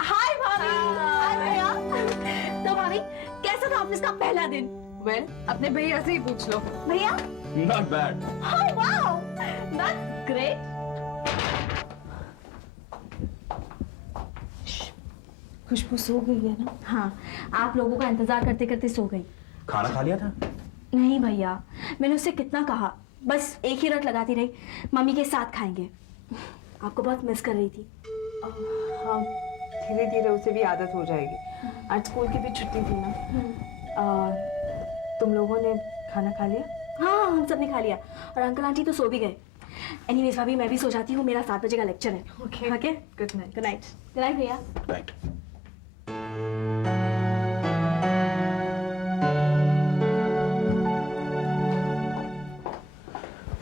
हाय भाभी। हाय भैया। तो भाभी कैसा था ऑफिस का पहला दिन? वेल, अपने भैया से ही पूछ लो। भैया not bad. Hi wow that's great. Khushboo सो गई है ना? हाँ, आप लोगों का इंतजार करते करते सो गई। खाना खा लिया था? नहीं भैया, मैंने उससे कितना कहा, बस एक ही रट लगाती रही, मम्मी के साथ खाएंगे। आपको बहुत मिस कर रही थी। हाँ, धीरे धीरे उसे भी आदत हो जाएगी। आज स्कूल की भी छुट्टी थी ना। तुम लोगों ने खाना खा लिया? हाँ, हम सब ने खा लिया और अंकल आंटी तो सो भी गए। एनीवेज भाभी, मैं भी सो जाती हूँ, मेरा 7 बजे का लेक्चर है। Okay okay, good night. Good night. Good night भैया। राइट।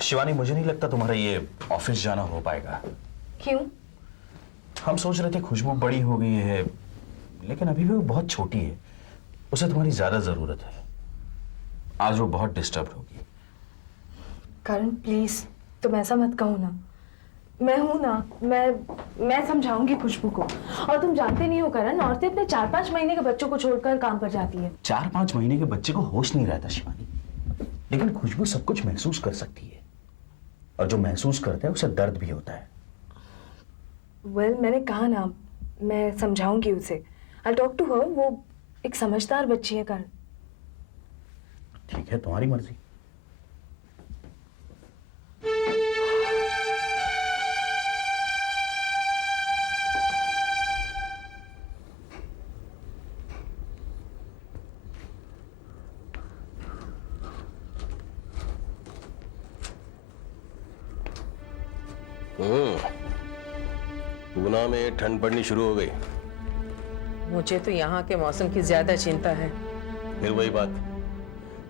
शिवानी, मुझे नहीं लगता तुम्हारा ये ऑफिस जाना हो पाएगा। क्यों? हम सोच रहे थे खुशबू बड़ी हो गई है, लेकिन अभी भी वो बहुत छोटी है, उसे तुम्हारी ज्यादा जरूरत है। आज वो बहुत डिस्टर्ब होगी। करण प्लीज, तुम ऐसा मत कहो ना। मैं हूं ना, मैं समझाऊंगी खुशबू को। और तुम जानते नहीं हो करण, औरतें अपने 4-5 महीने के बच्चों को छोड़कर काम पर जाती है। 4-5 महीने के बच्चे को होश नहीं रहता शिवानी, लेकिन खुशबू सब कुछ महसूस कर सकती है, और जो महसूस करता है उसे दर्द भी होता है। वेल, मैंने कहा ना, मैं समझाऊंगी उसे। I talk to her. वो एक समझदार बच्ची है करण। ठीक है, तुम्हारी मर्जी। पूना में ठंड पड़नी शुरू हो गई। मुझे तो यहाँ के मौसम की ज्यादा चिंता है। फिर वही बात,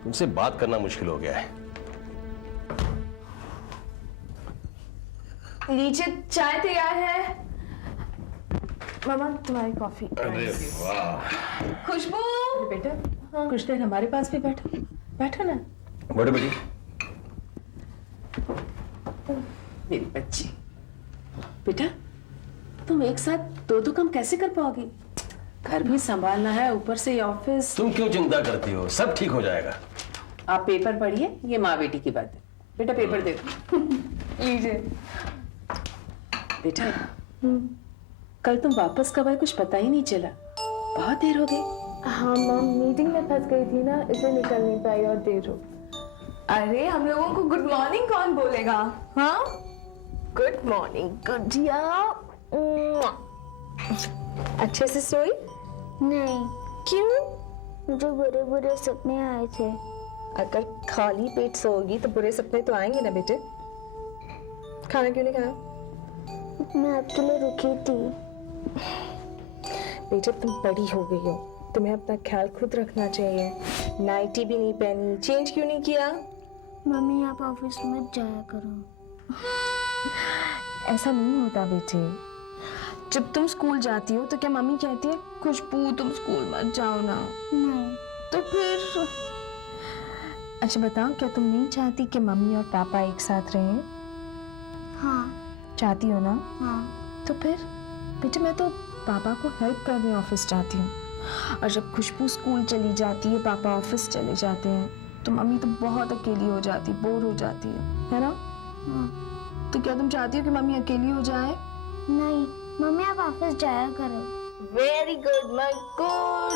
तुमसे बात करना मुश्किल हो गया है। नीचे चाय तैयार है। मामा, तुम्हारी कॉफी। अरे वाह। खुशबू बेटा, कुछ देर हमारे पास भी बैठो। बैठो ना बड़े बेटी। मेरी बच्ची। बेटा, तुम एक साथ दो काम कैसे कर पाओगी? घर भी संभालना है, ऊपर से ऑफिस। तुम क्यों चिंता करती हो, सब ठीक हो जाएगा। आप पेपर पढ़िए, ये माँ बेटी की बात है। बेटा पेपर दे दो। लीजिए। बेटा, कल तुम वापस कब आए कुछ पता ही नहीं चला, बहुत देर हो गई। हाँ मॉम, मीटिंग में फंस गई थी ना, इसलिए निकल नहीं पाई और देर हो। अरे हम लोगों को गुड मॉर्निंग कौन बोलेगा? हाँ, गुड मॉर्निंग गुड़िया। अच्छे से सोई? नहीं, क्यों? मुझे बुरे बुरे सपने आए थे। अगर खाली पेट सोओगी तो बुरे सपने तो आएंगे ना बेटे। खाना क्यों नहीं खाया? मैं आपके लिए रुकी थी। बेटे, तुम बड़ी हो गई हो, तुम्हें अपना ख्याल खुद रखना चाहिए। नाइटी भी नहीं पहनी, चेंज क्यों नहीं किया? मम्मी, आप ऑफिस मत जाया करो। ऐसा नहीं होता बेटे। जब तुम स्कूल जाती हो तो क्या मम्मी कहती है खुशबू तुम स्कूल मत जाओ ना? नहीं। तो फिर अच्छा बताओ, क्या तुम नहीं चाहती कि मम्मी और पापा एक साथ रहें? हाँ। चाहती हो ना? हाँ। तो फिर बेटे, मैं तो पापा को हेल्प करने ऑफिस जाती हूँ, और जब खुशबू स्कूल चली जाती है, पापा ऑफिस चले जाते हैं, तो मम्मी तो बहुत अकेली हो जाती, बोर हो जाती है ना? हाँ। तो क्या तुम चाहती हो कि मम्मी अकेली हो जाए? नहीं, मम्मी आप ऑफिस जाया करो। Very good my good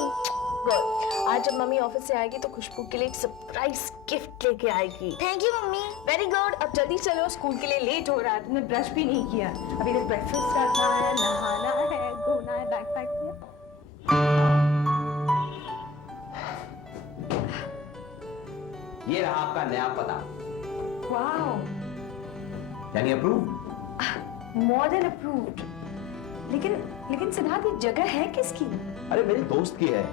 good. आज जब मम्मी ऑफिस से आएगी तो खुशबू के लिए एक सरप्राइज गिफ्ट लेके आएगी। Thank you mummy. Very good. अब जल्दी चलो, स्कूल के लिए लेट हो रहा है। तुमने ब्रश भी नहीं किया, अभी तक ब्रेकफास्ट करना है, नहाना है, धोना है, बैग पैक किया। ये रहा आपका नया पता। वाओ, यानी अप्रूव? More than approved. लेकिन सिद्धार्थ, ये जगह है किसकी? अरे मेरे दोस्त की है,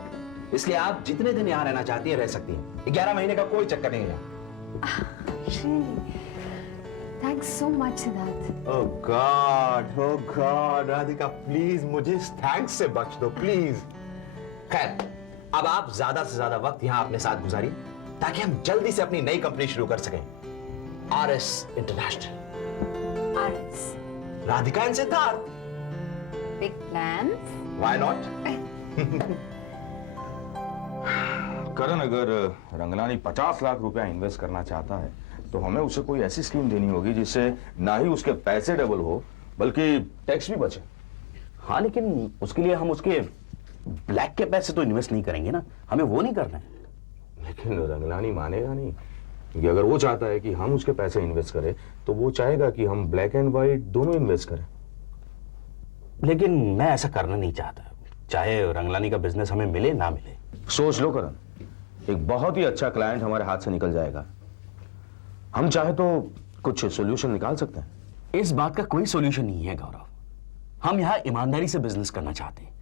इसलिए आप जितने दिन यहाँ रहना चाहती हैं रह सकती हैं। 11 महीने का कोई चक्कर नहीं है। Thanks so much Siddharth. Oh God, Radhika please मुझे थैंक्स से बख्श दो प्लीज। खैर, अब आप ज्यादा से ज्यादा वक्त यहाँ अपने साथ गुजारिए, ताकि हम जल्दी से अपनी नई कंपनी शुरू कर सकें, RS international. RS Radhika and Siddharth. Big plan. Why not? Karan, अगर रंगलानी 50 लाख रुपया इन्वेस्ट करना चाहता है तो हमें उसे कोई ऐसी स्कीम देनी होगी जिससे ना ही उसके पैसे डबल हो बल्कि टैक्स भी बचे। हाँ, लेकिन उसके लिए हम उसके ब्लैक के पैसे तो इन्वेस्ट नहीं करेंगे ना, हमें वो नहीं करना है। लेकिन रंगलानी मानेगा नहीं, क्योंकि अगर वो चाहता है कि हम उसके पैसे इन्वेस्ट करें तो वो चाहेगा कि हम ब्लैक एंड व्हाइट दोनों इन्वेस्ट करें। लेकिन मैं ऐसा करना नहीं चाहता, चाहे रंगलानी का बिजनेस हमें मिले ना मिले। सोच लो करण, एक बहुत ही अच्छा क्लाइंट हमारे हाथ से निकल जाएगा। हम चाहे तो कुछ सॉल्यूशन निकाल सकते हैं। इस बात का कोई सॉल्यूशन नहीं है गौरव। हम यहाँ ईमानदारी से बिजनेस करना चाहते हैं।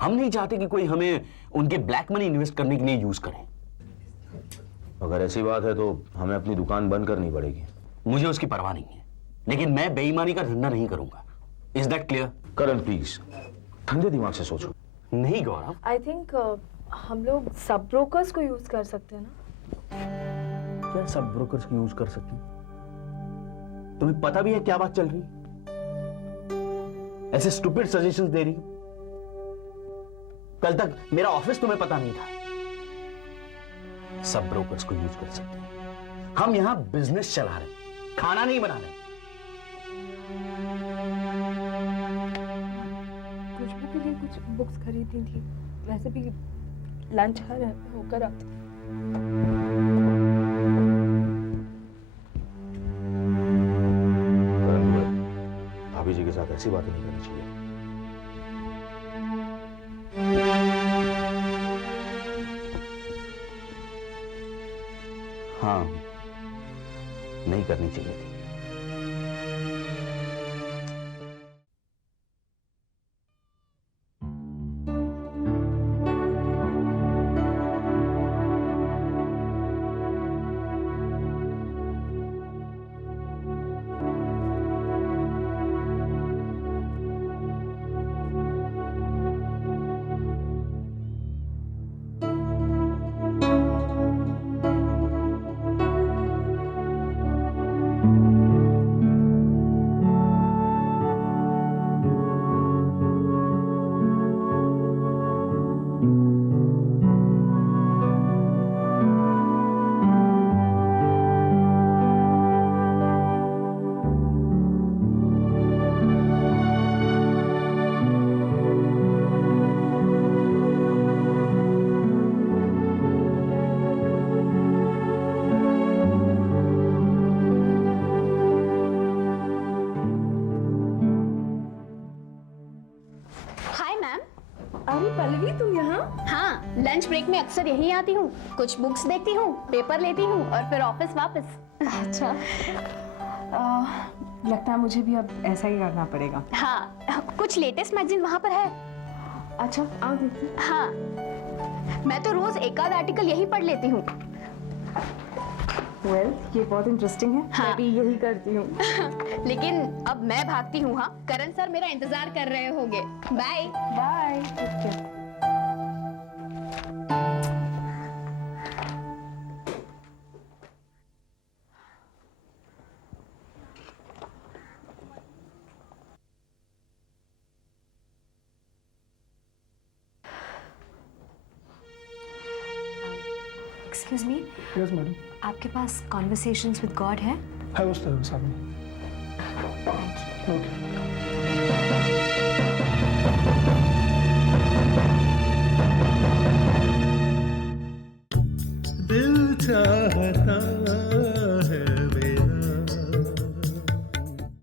हम नहीं चाहते कि कोई हमें उनके ब्लैक मनी इन्वेस्ट करने के लिए यूज करे। अगर ऐसी बात है तो हमें अपनी दुकान बंद करनी पड़ेगी। मुझे उसकी परवाह नहीं है, लेकिन मैं बेईमानी का धंधा नहीं करूंगा। Is that clear? Karan please, ठंडे दिमाग से सोचो। नहीं गौरव, आई थिंक हम लोग सब ब्रोकर्स को यूज कर सकते हैं ना। क्या सब ब्रोकर्स की यूज कर सकते हैं? तुम्हें पता भी है क्या बात चल रही? ऐसे स्टूपिड सजेशंस दे रही हो। कल तक मेरा ऑफिस तुम्हें पता नहीं था। सब ब्रोकर्स को यूज कर सकते हैं। हम यहां बिजनेस चला रहे हैं, खाना नहीं बना रहे। खुशबू के लिए कुछ बुक्स खरीदनी थी, वैसे भी लंच होकर आता। करण, तुम्हें भाभी जी के साथ ऐसी बातें नहीं करनी चाहिए। हाँ, नहीं करनी चाहिए थी। अरे पल्लवी, तुम यहाँ? हाँ, लंच ब्रेक में अक्सर यहीं आती हूँ, कुछ बुक्स देखती हूँ, पेपर लेती हूँ और फिर ऑफिस वापस। अच्छा, लगता है मुझे भी अब ऐसा ही करना पड़ेगा। हाँ, कुछ लेटेस्ट मैगजीन वहाँ पर है। अच्छा, आओ देखते हैं। हाँ, मैं तो रोज एक आध आर्टिकल यही पढ़ लेती हूँ। वेल, ये बहुत इंटरेस्टिंग है। हाँ। मैं भी यही करती हूँ। लेकिन अब मैं भागती हूँ। हाँ, करण सर मेरा इंतजार कर रहे होंगे। Bye bye. Excuse me, yes madam, आपके पास कॉन्वर्सेशंस विद गॉड है? उस तरफ सामने। ओके। दिल चाह